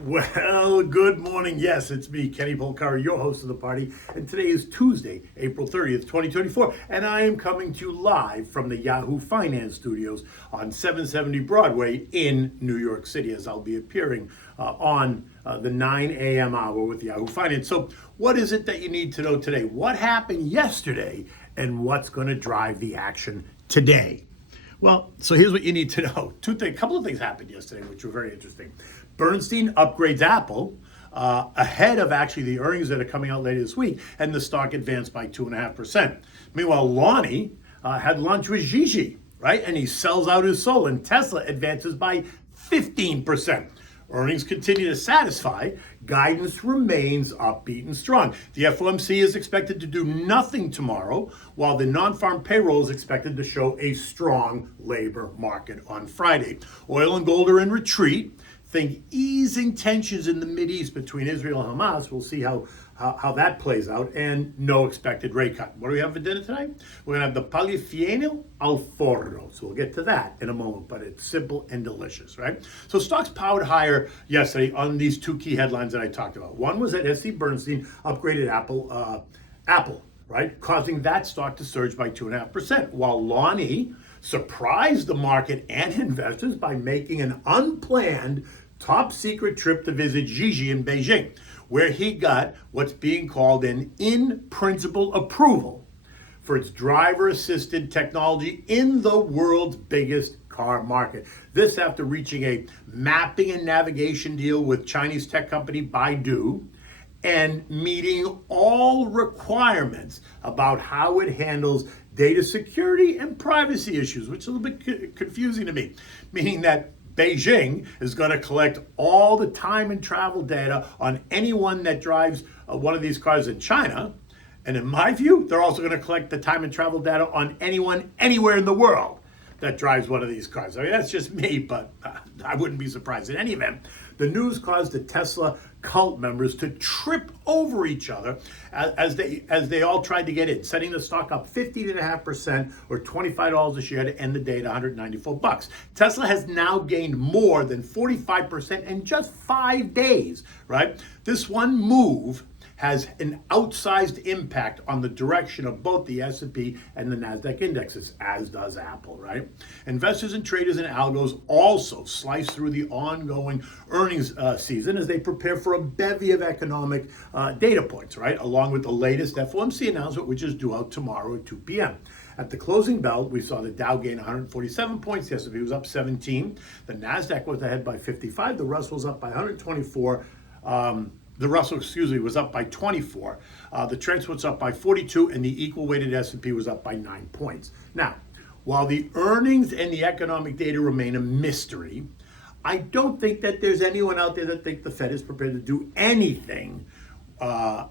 Well, good morning. Yes, it's me, Kenny Polcari, your host of the party. And today is Tuesday, April 30th, 2024. And I am coming to you live from the Yahoo Finance studios on 770 Broadway in New York City, as I'll be appearing on the 9 a.m. hour with Yahoo Finance. So what is it that you need to know today? What happened yesterday and what's going to drive the action today? Well, so here's what you need to know. A couple of things happened yesterday, which were very interesting. Bernstein upgrades Apple ahead of actually the earnings that are coming out later this week, and the stock advanced by 2.5%. Meanwhile, Lonny had lunch with ｃｈǐｃｈǐ, right? And he sells out his soul, and Tesla advances by 15%. Earnings continue to satisfy. Guidance remains upbeat and strong. The FOMC is expected to do nothing tomorrow, while the non-farm payroll is expected to show a strong labor market on Friday. Oil and gold are in retreat. Think easing tensions in the Mideast between Israel and Hamas. We'll see how that plays out, and no expected rate cut. What do we have for dinner tonight? We're gonna have the Prosciutto al Forno. So we'll get to that in a moment, but it's simple and delicious, right? So stocks powered higher yesterday on these two key headlines that I talked about. One was that SC Bernstein upgraded Apple, right? Causing that stock to surge by 2.5%, while Lonny surprised the market and investors by making an unplanned top secret trip to visit ｃhéģǐ in Beijing, where he got what's being called an in-principle approval for its driver-assisted technology in the world's biggest car market. This after reaching a mapping and navigation deal with Chinese tech company Baidu and meeting all requirements about how it handles data security and privacy issues, which is a little bit confusing to me, meaning that Beijing is going to collect all the time and travel data on anyone that drives one of these cars in China. And in my view, they're also going to collect the time and travel data on anyone anywhere in the world that drives one of these cars. I mean, that's just me, but I wouldn't be surprised. In any event, the news caused the Tesla cult members to trip over each other as they all tried to get in, setting the stock up 15.5% or $25 a share to end the day at $194. Tesla has now gained more than 45% in just 5 days, right? This one move has an outsized impact on the direction of both the S&P and the NASDAQ indexes, as does Apple, right? Investors and traders and algos also slice through the ongoing earnings season as they prepare for a bevy of economic data points, right? Along with the latest FOMC announcement, which is due out tomorrow at 2 p.m. At the closing bell, we saw the Dow gain 147 points. The S&P was up 17. The NASDAQ was ahead by 55. The Russell was up by 124. The Russell, was up by 24. The Trent was up by 42, and the equal-weighted S&P was up by 9 points. Now, while the earnings and the economic data remain a mystery, I don't think that there's anyone out there that think the Fed is prepared to do anything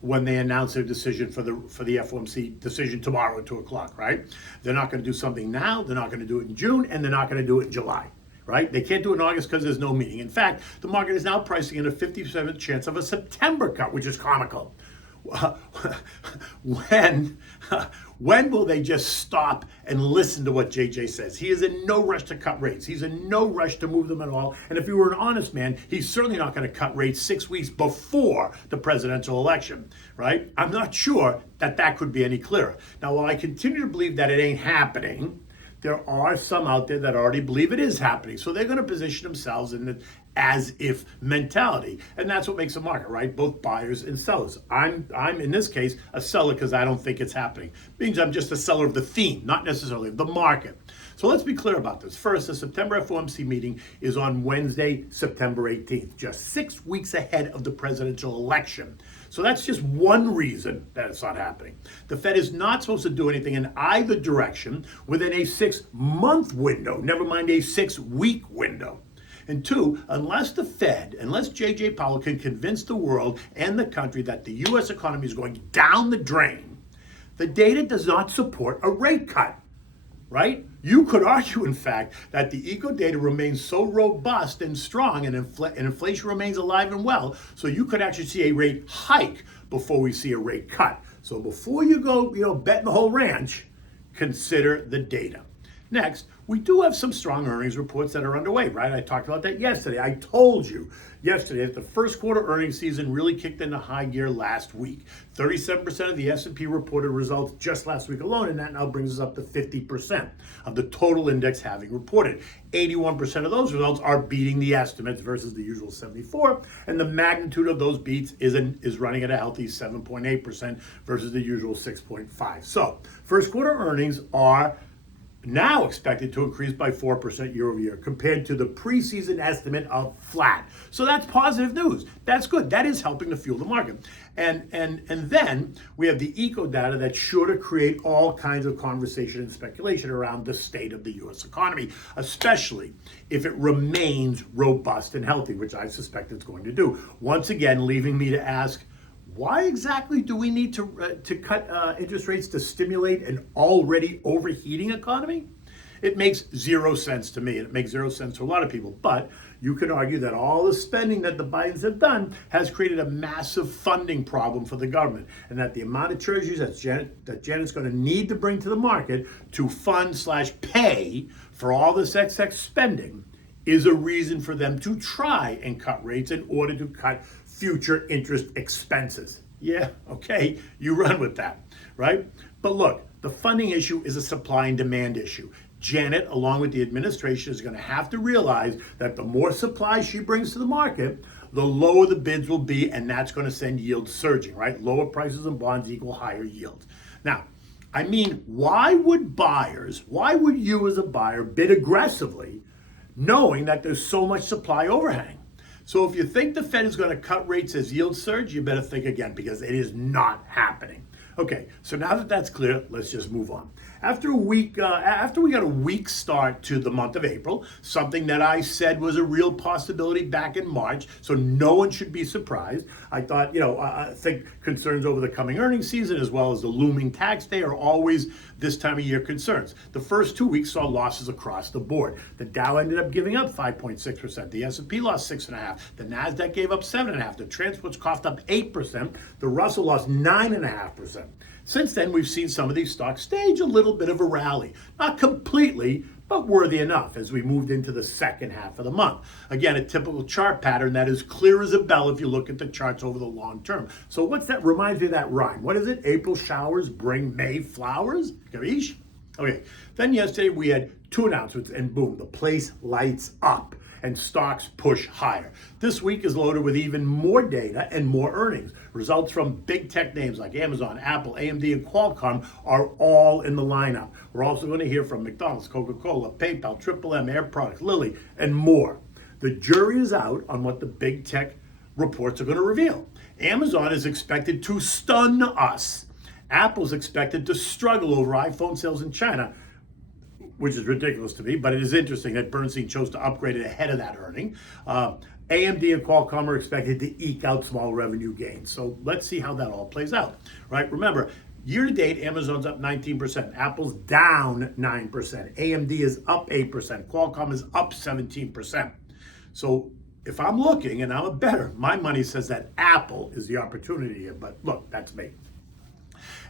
when they announce their decision for the FOMC decision tomorrow at 2 o'clock, right? They're not going to do something now, they're not going to do it in June, and they're not going to do it in July. Right? They can't do it in August because there's no meeting. In fact, the market is now pricing in a 57% chance of a September cut, which is comical. When will they just stop and listen to what JJ says? He is in no rush to cut rates. He's in no rush to move them at all. And if he were an honest man, he's certainly not going to cut rates 6 weeks before the presidential election, right? I'm not sure that could be any clearer. Now, while I continue to believe that it ain't happening, there are some out there that already believe it is happening. So they're going to position themselves in the as if mentality. And that's what makes a market, right? Both buyers and sellers. I'm in this case, a seller because I don't think it's happening. It means I'm just a seller of the theme, not necessarily of the market. So let's be clear about this. First, the September FOMC meeting is on Wednesday, September 18th, just 6 weeks ahead of the presidential election. So that's just one reason that it's not happening. The Fed is not supposed to do anything in either direction within a 6-month window, never mind a 6-week window. And two, unless J.J. Powell can convince the world and the country that the U.S. economy is going down the drain, the data does not support a rate cut, right? You could argue, in fact, that the eco data remains so robust and strong and inflation remains alive and well, so you could actually see a rate hike before we see a rate cut. So before you go, betting the whole ranch, consider the data. Next, we do have some strong earnings reports that are underway, right? I talked about that yesterday. I told you yesterday that the first quarter earnings season really kicked into high gear last week. 37% of the S&P reported results just last week alone, and that now brings us up to 50% of the total index having reported. 81% of those results are beating the estimates versus the usual 74, and the magnitude of those beats is running at a healthy 7.8% versus the usual 6.5. So, first quarter earnings are now expected to increase by 4% year over year compared to the preseason estimate of flat. So that's positive news. That's good. That is helping to fuel the market. And then we have the eco data that's sure to create all kinds of conversation and speculation around the state of the US economy, especially if it remains robust and healthy, which I suspect it's going to do. Once again, leaving me to ask, why exactly do we need to cut interest rates to stimulate an already overheating economy? It makes zero sense to me. It makes zero sense to a lot of people. But you could argue that all the spending that the Bidens have done has created a massive funding problem for the government, and that the amount of treasuries that Janet's going to need to bring to the market to fund/pay for all this excess spending is a reason for them to try and cut rates in order to cut future interest expenses. Yeah, okay, you run with that, right? But look, the funding issue is a supply and demand issue. Janet, along with the administration, is going to have to realize that the more supply she brings to the market, the lower the bids will be, and that's going to send yields surging, right? Lower prices in bonds equal higher yields. Now, I mean, why would you as a buyer bid aggressively knowing that there's so much supply overhang? So if you think the Fed is going to cut rates as yields surge, you better think again, because it is not happening. Okay, so now that that's clear, let's just move on. After we got a weak start to the month of April, something that I said was a real possibility back in March, so no one should be surprised. I thought, I think concerns over the coming earnings season as well as the looming tax day are always this time of year concerns. The first 2 weeks saw losses across the board. The Dow ended up giving up 5.6%. The S&P lost 6.5%. The Nasdaq gave up 7.5%. The transports coughed up 8%. The Russell lost 9.5%. Since then, we've seen some of these stocks stage a little bit of a rally. Not completely, but worthy enough as we moved into the second half of the month. Again, a typical chart pattern that is clear as a bell if you look at the charts over the long term. So what's that? Reminds me of that rhyme. What is it? April showers bring May flowers? Capiche? Okay, then yesterday we had two announcements and boom, the place lights up and stocks push higher. This week is loaded with even more data and more earnings. Results from big tech names like Amazon, Apple, AMD, and Qualcomm are all in the lineup. We're also going to hear from McDonald's, Coca-Cola, PayPal, Triple M, Air Products, Lilly, and more. The jury is out on what the big tech reports are going to reveal. Amazon is expected to stun us. Apple's expected to struggle over iPhone sales in China, which is ridiculous to me, but it is interesting that Bernstein chose to upgrade it ahead of that earning. AMD and Qualcomm are expected to eke out small revenue gains. So let's see how that all plays out, right? Remember, year to date, Amazon's up 19%, Apple's down 9%, AMD is up 8%, Qualcomm is up 17%. So if I'm looking and I'm a bettor, my money says that Apple is the opportunity here, but look, that's me.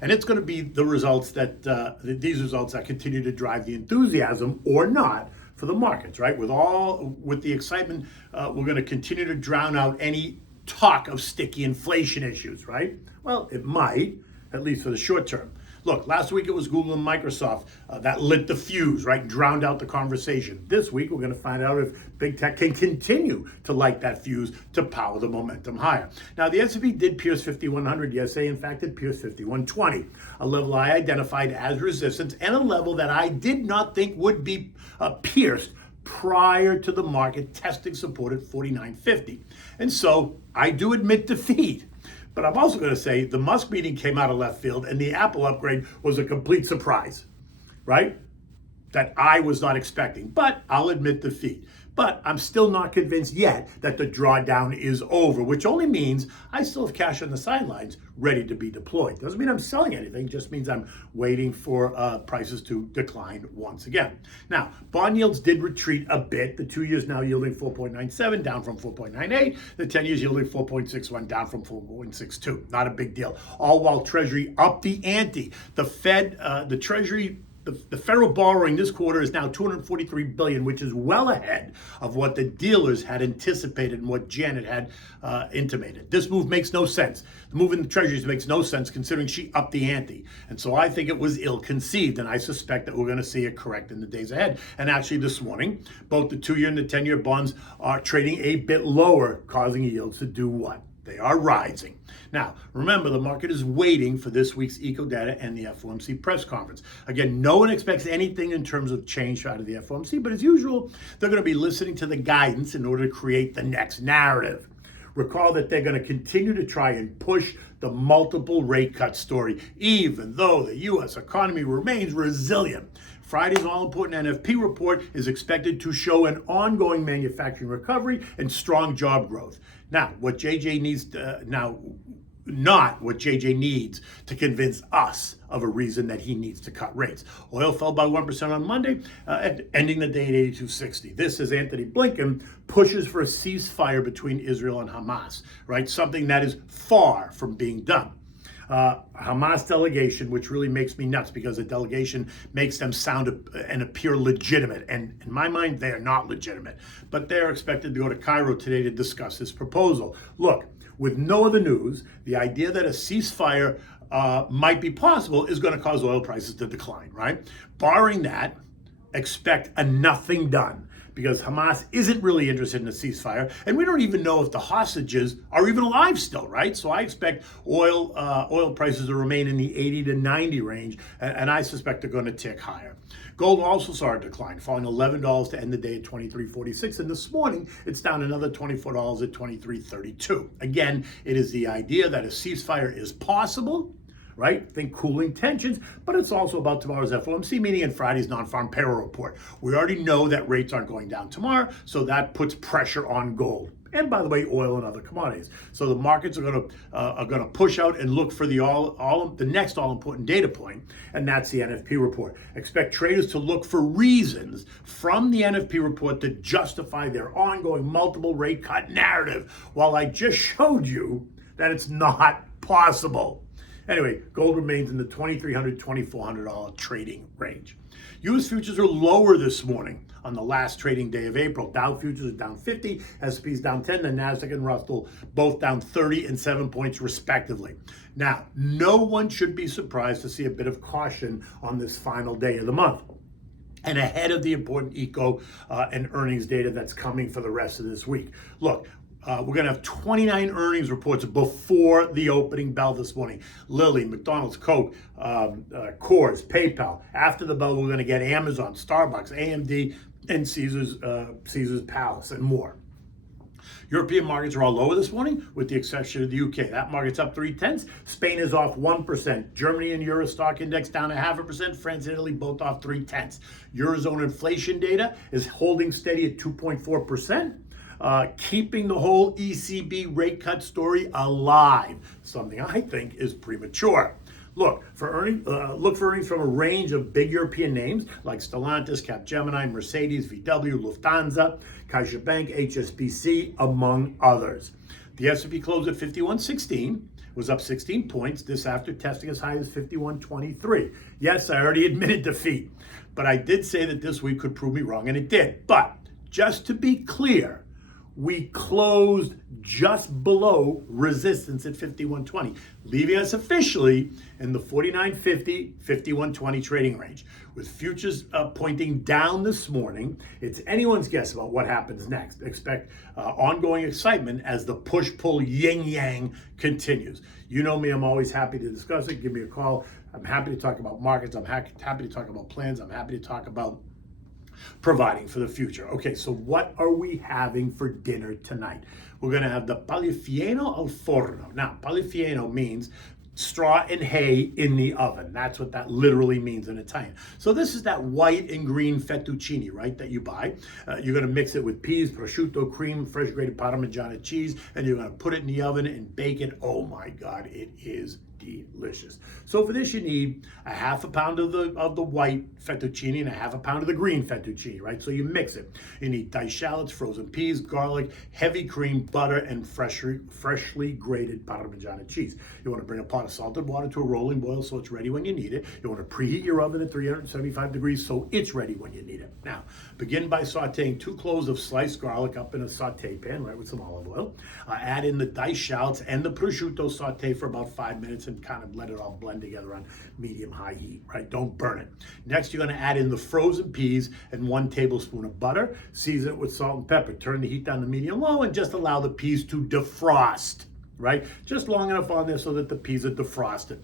And it's going to be the results these results that continue to drive the enthusiasm or not for the markets, right? With the excitement, we're going to continue to drown out any talk of sticky inflation issues, right? Well, it might, at least for the short term. Look, last week it was Google and Microsoft that lit the fuse, right? Drowned out the conversation. This week we're going to find out if big tech can continue to light that fuse to power the momentum higher. Now, the S&P did pierce 5,100 yesterday. In fact, it pierced 5,120, a level I identified as resistance and a level that I did not think would be pierced prior to the market testing support at 49.50. And so I do admit defeat. But I'm also going to say the Musk meeting came out of left field and the Apple upgrade was a complete surprise, right? That I was not expecting, but I'll admit defeat. But I'm still not convinced yet that the drawdown is over, which only means I still have cash on the sidelines ready to be deployed. Doesn't mean I'm selling anything, just means I'm waiting for prices to decline once again. Now, bond yields did retreat a bit. The 2 years now yielding 4.97, down from 4.98. The 10 years yielding 4.61, down from 4.62. Not a big deal. All while Treasury upped the ante. The Fed, the Treasury the federal borrowing this quarter is now $243 billion, which is well ahead of what the dealers had anticipated and what Janet had intimated. This move makes no sense. The move in the treasuries makes no sense considering she upped the ante. And so I think it was ill-conceived, and I suspect that we're going to see it correct in the days ahead. And actually this morning, both the 2-year and the 10-year bonds are trading a bit lower, causing yields to do what? They are rising. Now, remember, the market is waiting for this week's eco data and the FOMC press conference. Again, no one expects anything in terms of change out of the FOMC, but as usual, they're going to be listening to the guidance in order to create the next narrative. Recall that they're going to continue to try and push the multiple rate cut story, even though the U.S. economy remains resilient. Friday's all-important NFP report is expected to show an ongoing manufacturing recovery and strong job growth. Now, what JJ needs not what JJ needs to convince us of a reason that he needs to cut rates. Oil fell by 1% on Monday, ending the day at 82.60. This, as Anthony Blinken pushes for a ceasefire between Israel and Hamas, right? Something that is far from being done. Hamas delegation, which really makes me nuts because the delegation makes them sound and appear legitimate. And in my mind, they are not legitimate. But they're expected to go to Cairo today to discuss this proposal. Look, with no other news, the idea that a ceasefire might be possible is going to cause oil prices to decline, right? Barring that, expect a nothing done, because Hamas isn't really interested in a ceasefire, and we don't even know if the hostages are even alive still, right? So I expect oil prices to remain in the 80 to 90 range, and I suspect they're going to tick higher. Gold also saw a decline, falling $11 to end the day at $23.46, and this morning it's down another $24 at $23.32. Again, it is the idea that a ceasefire is possible, right? Think cooling tensions, but it's also about tomorrow's FOMC meeting and Friday's non-farm payroll report. We already know that rates aren't going down tomorrow, so that puts pressure on gold. And by the way, oil and other commodities. So the markets are going to push out and look for the next all-important data point, and that's the NFP report. Expect traders to look for reasons from the NFP report to justify their ongoing multiple rate cut narrative, while I just showed you that it's not possible. Anyway, gold remains in the $2,300, $2,400 trading range. U.S. futures are lower this morning on the last trading day of April. Dow futures are down 50, S&P's down 10, the Nasdaq and Russell both down 30 and 7 points respectively. Now, no one should be surprised to see a bit of caution on this final day of the month, and ahead of the important eco and earnings data that's coming for the rest of this week. Look, we're going to have 29 earnings reports before the opening bell this morning. Lilly, McDonald's, Coke, Coors, PayPal. After the bell, we're going to get Amazon, Starbucks, AMD, and Caesar's Palace, and more. European markets are all lower this morning, with the exception of the UK. That market's up 0.3. Spain is off 1%. Germany and Euro stock index down 0.5%. France and Italy both off 0.3. Eurozone inflation data is holding steady at 2.4%. Keeping the whole ECB rate cut story alive, something I think is premature. Look for earnings from a range of big European names like Stellantis, Capgemini, Mercedes, VW, Lufthansa, CaixaBank, HSBC, among others. The S&P closed at 5116, was up 16 points, this after testing as high as 5123. Yes, I already admitted defeat, but I did say that this week could prove me wrong, and it did. But just to be clear, we closed just below resistance at 5120, leaving us officially in the 49.50, 5120 trading range. With futures pointing down this morning, it's anyone's guess about what happens next. Expect ongoing excitement as the push-pull yin-yang continues. You know me, I'm always happy to discuss it. Give me a call. I'm happy to talk about markets. I'm happy to talk about plans. I'm happy to talk about providing for the future. Okay, so what are we having for dinner tonight? We're going to have the Prosciutto al forno. Now, Prosciutto means straw and hay in the oven. That's what that literally means in Italian. So this is that white and green fettuccine, right, that you buy. You're going to mix it with peas, prosciutto, cream, fresh grated Parmigiano cheese, and you're going to put it in the oven and bake it. Oh my God, it is delicious. delicious. So for this, you need a half a pound of the white fettuccine and a half a pound of the green fettuccine, right? So you mix it. You need diced shallots, frozen peas, garlic, heavy cream, butter, and freshly grated Parmesan cheese. You want to bring a pot of salted water to a rolling boil so it's ready when you need it. You want to preheat your oven at 375 degrees so it's ready when you need it. Now, begin by sauteing 2 cloves of sliced garlic up in a saute pan, right, with some olive oil. Add in the diced shallots and the prosciutto, saute for about 5 minutes and kind of let it all blend together on medium-high heat, right? Don't burn it. Next, you're going to add in the frozen peas and 1 tablespoon of butter. Season it with salt and pepper. Turn the heat down to medium-low and just allow the peas to defrost, right? Just long enough on there so that the peas are defrosted.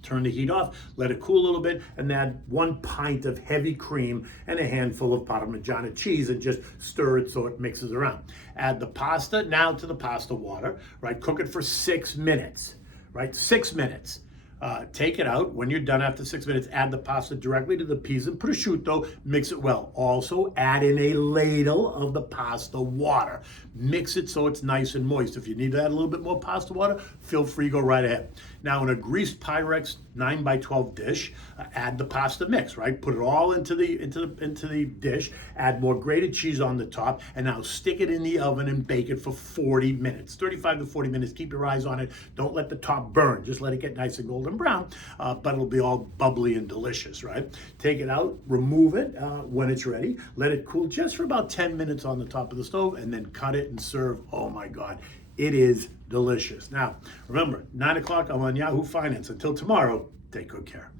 Turn the heat off, let it cool a little bit, and add 1 pint of heavy cream and a handful of Parmesan cheese and just stir it so it mixes around. Add the pasta now to the pasta water, right? Cook it for 6 minutes, right? 6 minutes. Take it out. When you're done after 6 minutes, add the pasta directly to the peas and prosciutto. Mix it well. Also, add in a ladle of the pasta water. Mix it so it's nice and moist. If you need to add a little bit more pasta water, feel free, go right ahead. Now, in a greased Pyrex 9x12 dish, add the pasta mix, right? Put it all into the dish. Add more grated cheese on the top, and now stick it in the oven and bake it for 40 minutes. 35 to 40 minutes. Keep your eyes on it. Don't let the top burn. Just let it get nice and golden brown, but it'll be all bubbly and delicious, right? Take it out, remove it when it's ready. Let it cool just for about 10 minutes on the top of the stove, and then cut it and serve. Oh my God, it is delicious. Now, remember, 9 o'clock, I'm on Yahoo Finance. Until tomorrow, take good care.